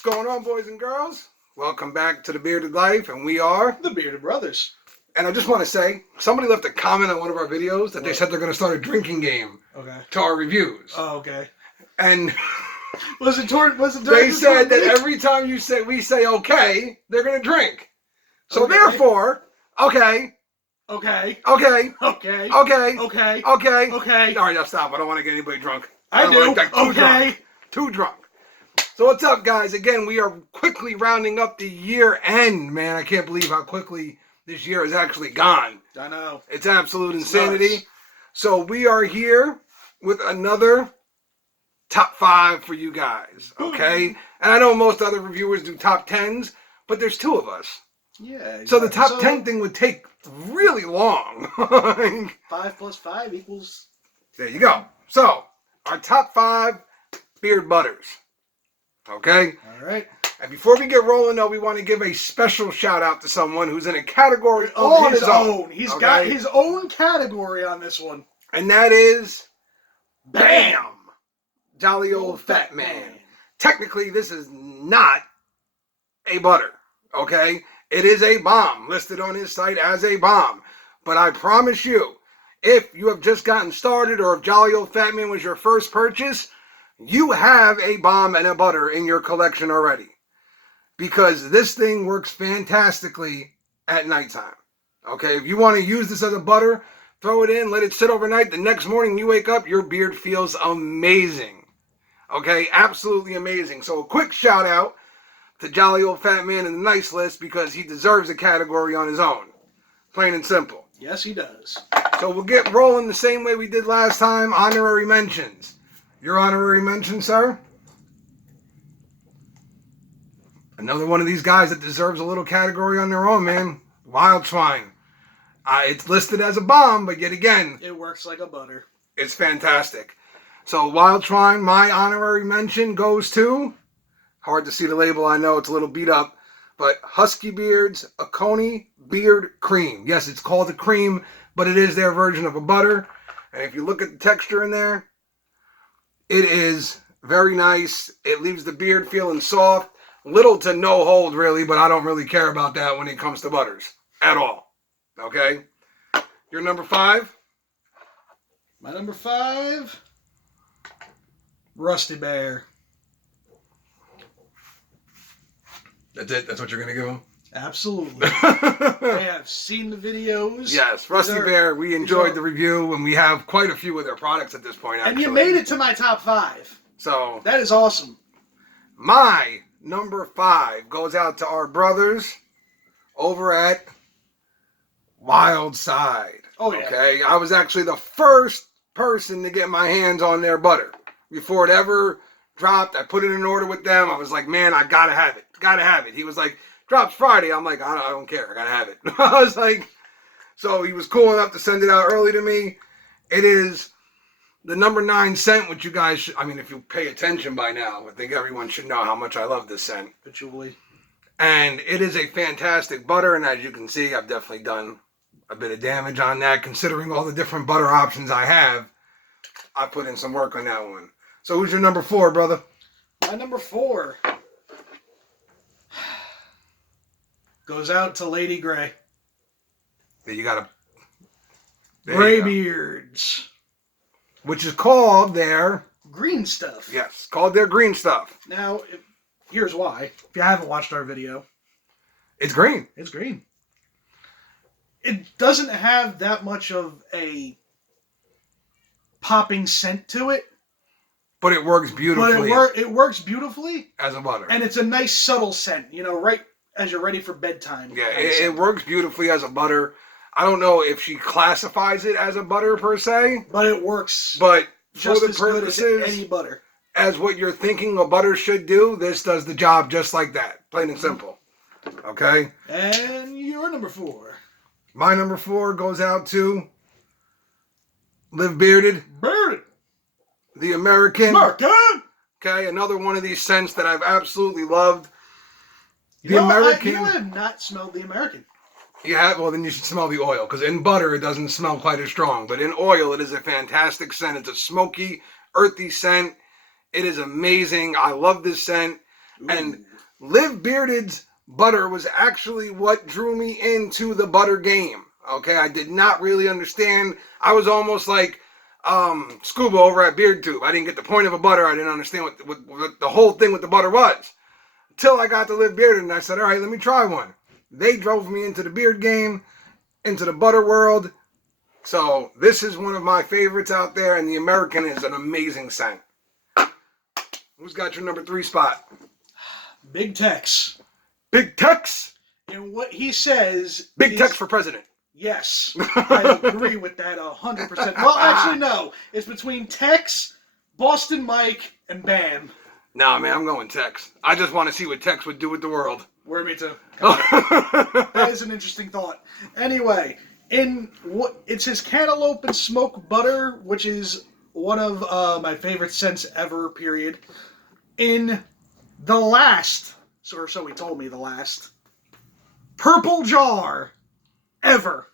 What's going on, boys and girls? Welcome back to The Bearded Life, and we are the Bearded Brothers. And I just want to say, somebody left a comment on one of our videos that they said they're going to start a drinking game to our reviews. Oh, okay. And was it they said that every time we say okay, they're going to drink. So therefore, okay. All right, now stop. I don't want to get anybody drunk. I do. Too drunk. So what's up, guys? Again, we are quickly rounding up the year end, man. I can't believe how quickly this year is actually gone. I know. It's absolute insanity. So we are here with another top 5 for you guys, okay? And I know most other reviewers do top 10s, but there's 2 of us. Yeah. Exactly. So the top 10 thing would take really long. 5 plus 5 equals... There you go. So, our top 5 beard butters. Okay? All right. And before we get rolling, though, we want to give a special shout out to someone who's in a category on his own. He's got his own category on this one. And that is... BAM! Jolly Old Fat Man. Technically, this is not a butter. Okay? It is a bomb, listed on his site as a bomb. But I promise you, if you have just gotten started or if Jolly Old Fat Man was your first purchase, you have a bomb and a butter in your collection already. Because this thing works fantastically at nighttime. Okay, if you want to use this as a butter, throw it in, let it sit overnight. The next morning you wake up, your beard feels amazing. Okay, absolutely amazing. So a quick shout out to Jolly Old Fat Man in the nice list because he deserves a category on his own. Plain and simple. Yes, he does. So we'll get rolling the same way we did last time. Honorary mentions. Your honorary mention, sir? Another one of these guys that deserves a little category on their own, man. Wild Swine. It's listed as a bomb, but yet again... It works like a butter. It's fantastic. So Wild Swine, my honorary mention goes to... Hard to see the label, I know it's a little beat up. But Husky Beard's Aconi Beard Cream. Yes, it's called a cream, but it is their version of a butter. And if you look at the texture in there, it is very nice. It leaves the beard feeling soft. Little to no hold, really, but I don't really care about that when it comes to butters. At all. Okay? Your number 5? My number 5? Rusty Bear. That's it? That's what you're going to give him? Absolutely. I have seen the videos. Yes, Rusty Bear, we enjoyed the review, and we have quite a few of their products at this point, actually. And you made it to my top 5. So that is awesome. My number 5 goes out to our brothers over at Wild Side. Oh, yeah. Okay, I was actually the first person to get my hands on their butter. Before it ever dropped, I put it in order with them. I was like, man, I gotta have it. Gotta have it. He was like, drops Friday. I'm like, I don't care. I gotta have it. I was like, so he was cool enough to send it out early to me. It is the number 9 scent, which you guys should, I mean, if you pay attention by now, I think everyone should know how much I love this scent. Virtually. And it is a fantastic butter, and as you can see, I've definitely done a bit of damage on that. Considering all the different butter options I have, I put in some work on that one. So who's your number 4, brother? My number 4 goes out to Lady Grey. There you got Grey Beards. Which is called their... Green Stuff. Yes, called their Green Stuff. Now, here's why. If you haven't watched our video. It's green. It's green. It doesn't have that much of a popping scent to it. But it works beautifully. It works beautifully. As a butter. And it's a nice subtle scent, you know, right as you're ready for bedtime. Yeah, it works beautifully as a butter. I don't know if she classifies it as a butter per se. But it works. But just for the as good purposes, as any butter. As what you're thinking a butter should do, this does the job just like that. Plain and simple. Okay? And your number 4. My number 4 goes out to Live Bearded. Bearded. The American. Okay, another one of these scents that I've absolutely loved. American. I have not smelled the American. You have? Well, then you should smell the oil. Because in butter, it doesn't smell quite as strong. But in oil, it is a fantastic scent. It's a smoky, earthy scent. It is amazing. I love this scent. And Live Bearded's butter was actually what drew me into the butter game. Okay, I did not really understand. I was almost like Scuba over at BeardTube. I didn't get the point of a butter. I didn't understand what the whole thing with the butter was. Until I got to Live Bearded and I said, all right, let me try one. They drove me into the beard game, into the butter world. So this is one of my favorites out there, and the American is an amazing scent. Who's got your number 3 spot? Big Tex. Big Tex? And what he says... Big Tex for president. Yes, I agree with that 100%. Well, actually, no. It's between Tex, Boston Mike, and Bam. Nah, man, I'm going Tex. I just want to see what Tex would do with the world. Where me too. That is an interesting thought. Anyway, it's his cantaloupe and smoke butter, which is one of my favorite scents ever, period. In the last, or so he told me, the last purple jar ever.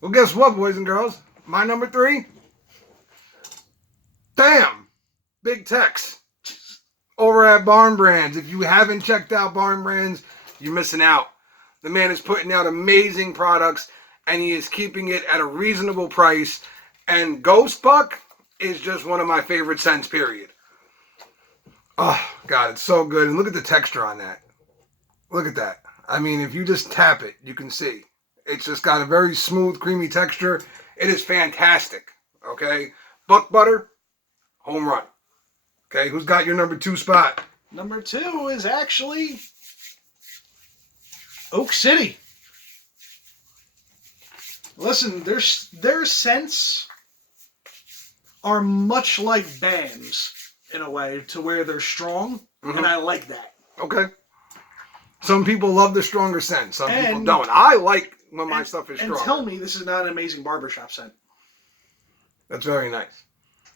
Well, guess what, boys and girls? My number 3? Damn! Big Tex. Over at Barn Brands. If you haven't checked out Barn Brands, you're missing out. The man is putting out amazing products, and he is keeping it at a reasonable price. And Ghost Buck is just one of my favorite scents, period. Oh, God, it's so good. And look at the texture on that. Look at that. I mean, if you just tap it, you can see. It's just got a very smooth, creamy texture. It is fantastic. Okay? Buck butter, home run. Okay, who's got your number 2 spot? Number 2 is actually Oak City. Listen, their scents are much like Bam's in a way, to where they're strong, and I like that. Okay. Some people love the stronger scent. Some people don't. I like when my stuff is strong. And tell me this is not an amazing barbershop scent. That's very nice.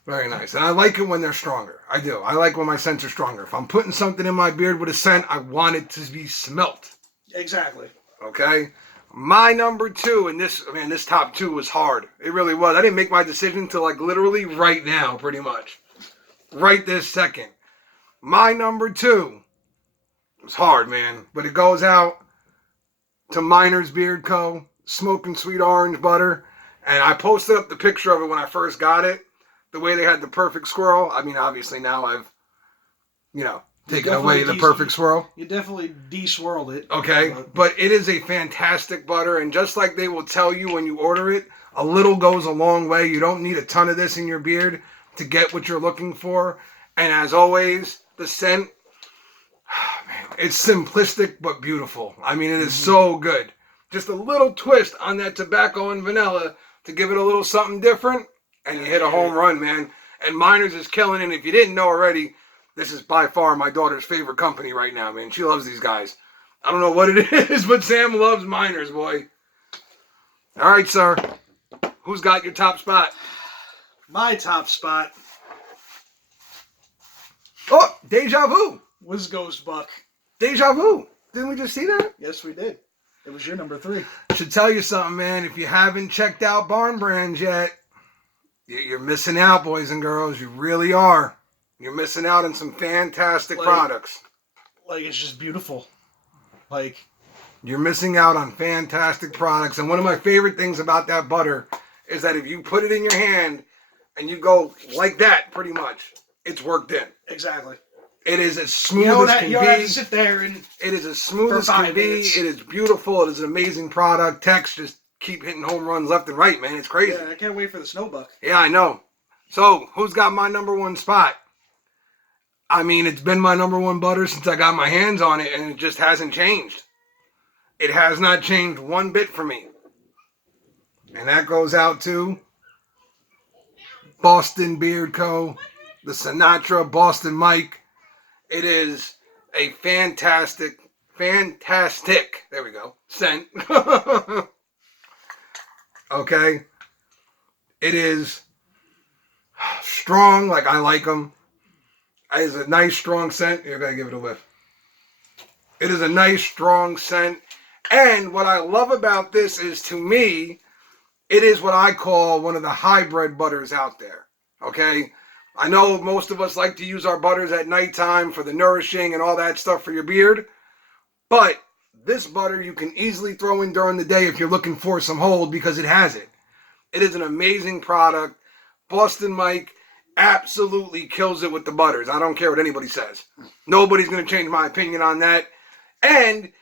Very nice. And I like it when they're stronger. I do. I like when my scents are stronger. If I'm putting something in my beard with a scent, I want it to be smelt. Exactly. Okay? My number 2, and this top 2 was hard. It really was. I didn't make my decision until like literally right now, pretty much. Right this second. My number 2. It was hard, man. But it goes out to Miner's Beard Co. Smoking Sweet Orange Butter. And I posted up the picture of it when I first got it. The way they had the perfect swirl. I mean, obviously now I've, taken away the perfect swirl. You definitely de-swirled it. Okay. But it is a fantastic butter. And just like they will tell you when you order it, a little goes a long way. You don't need a ton of this in your beard to get what you're looking for. And as always, the scent, man, it's simplistic but beautiful. I mean, it is so good. Just a little twist on that tobacco and vanilla to give it a little something different, and you hit a home run, man. And Miners is killing it. And if you didn't know already, this is by far my daughter's favorite company right now, man. She loves these guys. I don't know what it is, but Sam loves Miners, boy. All right, sir. Who's got your top spot? My top spot Oh, deja vu. was Ghost Buck. Deja vu. Didn't we just see that? Yes, we did. It was your number 3. Should tell you something, man. If you haven't checked out Barn Brands yet, you're missing out, boys and girls. You really are. You're missing out on some fantastic products. It's just beautiful. You're missing out on fantastic products. And one of my favorite things about that butter is that if you put it in your hand and you go like that, pretty much, it's worked in. Exactly. It is as smooth as can you be. have to sit there and it is as smooth as can be. Minutes. It is beautiful. It is an amazing product. Tex just keep hitting home runs left and right, man. It's crazy. Yeah, I can't wait for the Snowbuck. Yeah, I know. So, who's got my number 1 spot? I mean, it's been my number 1 butter since I got my hands on it, and it just hasn't changed. It has not changed one bit for me. And that goes out to Boston Beard Co., the Sinatra Boston Mike. It is a fantastic, there we go, scent. Okay. It is strong, like I like them. It is a nice, strong scent. You're going to give it a whiff. It is a nice, strong scent. And what I love about this is, to me, it is what I call one of the hybrid butters out there. Okay? I know most of us like to use our butters at nighttime for the nourishing and all that stuff for your beard. But this butter you can easily throw in during the day if you're looking for some hold because it has it. It is an amazing product. Boston Mike absolutely kills it with the butters. I don't care what anybody says. Nobody's going to change my opinion on that. And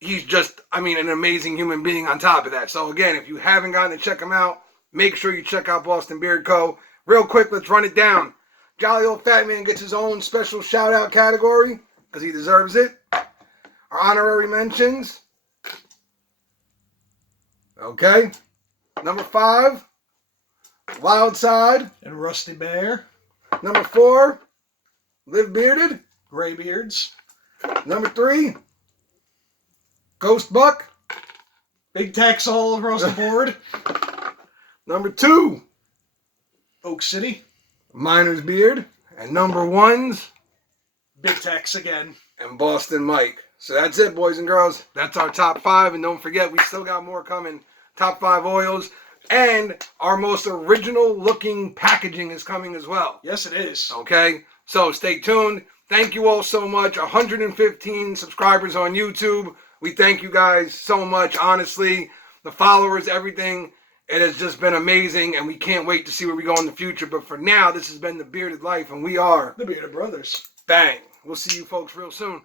he's just, an amazing human being on top of that. So again, if you haven't gotten to check him out, make sure you check out Boston Beard Co. Real quick, let's run it down. Jolly Old Fat Man gets his own special shout-out category because he deserves it. Our honorary mentions. Okay. Number 5, Wild Side. And Rusty Bear. Number 4, Live Bearded. Graybeards. Number 3, Ghost Buck. Big tax all across the board. Number 2, Oak City. Miner's Beard. And number 1's Big tax again. and Boston Mike. So that's it, boys and girls. That's our top 5. And don't forget, we still got more coming. Top 5 oils. And our most original looking packaging is coming as well. Yes, it is. Okay? So stay tuned. Thank you all so much. 115 subscribers on YouTube. We thank you guys so much, honestly. The followers, everything. It has just been amazing, and we can't wait to see where we go in the future. But for now, this has been The Bearded Life, and we are The Bearded Brothers. Bang. We'll see you folks real soon.